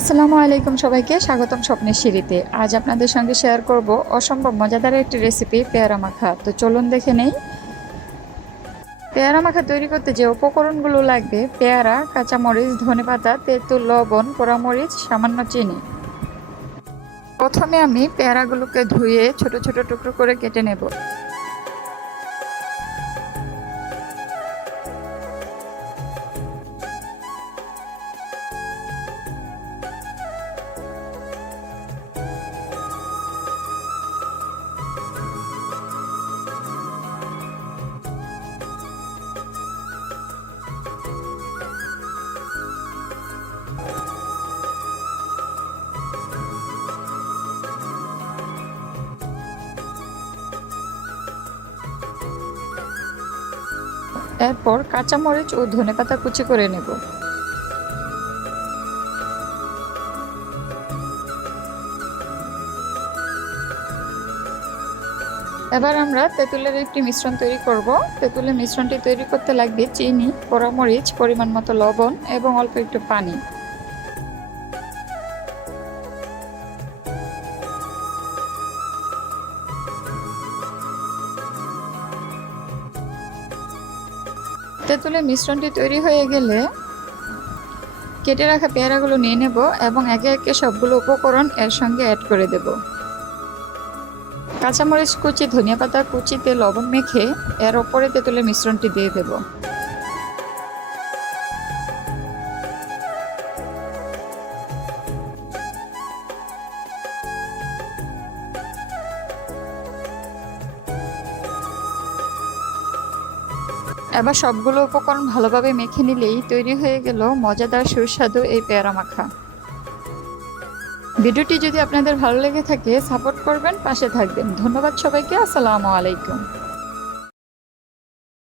আসসালামু আলাইকুম, সবাইকে স্বাগতম স্বপ্নের সিঁড়িতে। আজ আপনাদের সঙ্গে শেয়ার করব অসম্ভব মজাদার একটি রেসিপি, পেয়ারা মাখা। তো চলুন দেখে নেই। পেয়ারা মাখা তৈরি করতে যে উপকরণগুলো লাগবে: পেয়ারা, কাঁচামরিচ, ধনেপাতা, তেঁতুল, লবণ, পোড়ামরিচ, সামান্য চিনি। প্রথমে আমি পেয়ারাগুলোকে ধুয়ে ছোট ছোট টুকরো করে কেটে নেব। এরপর কাঁচামরিচ ও ধনেপাতা কুচি করে নেব। এবার আমরা তেঁতুলের একটি মিশ্রণ তৈরি করব। তেঁতুলের মিশ্রণটি তৈরি করতে লাগবে চিনি, পোড়ামরিচ, পরিমাণ মতো লবণ এবং অল্প একটু পানি। তেঁতুলের মিশ্রণটি তৈরি হয়ে গেলে কেটে রাখা পেয়ারাগুলো নিয়ে নেব এবং একে একে সবগুলো উপকরণ এর সঙ্গে অ্যাড করে দেব। কাঁচামরিচ কুচি, ধনিয়া পাতা কুচিতে লবণ মেখে এর ওপরে তেঁতুলের মিশ্রণটি দিয়ে দেব। এবার সবগুলো উপকরণ ভালোভাবে মেখে নিলেই তৈরি হয়ে গেল মজাদার সুস্বাদু এই পেয়ারা মাখা। ভিডিওটি যদি আপনাদের ভালো লেগে থাকে, সাপোর্ট করবেন, পাশে থাকবেন। ধন্যবাদ সবাইকে। আসসালামু আলাইকুম।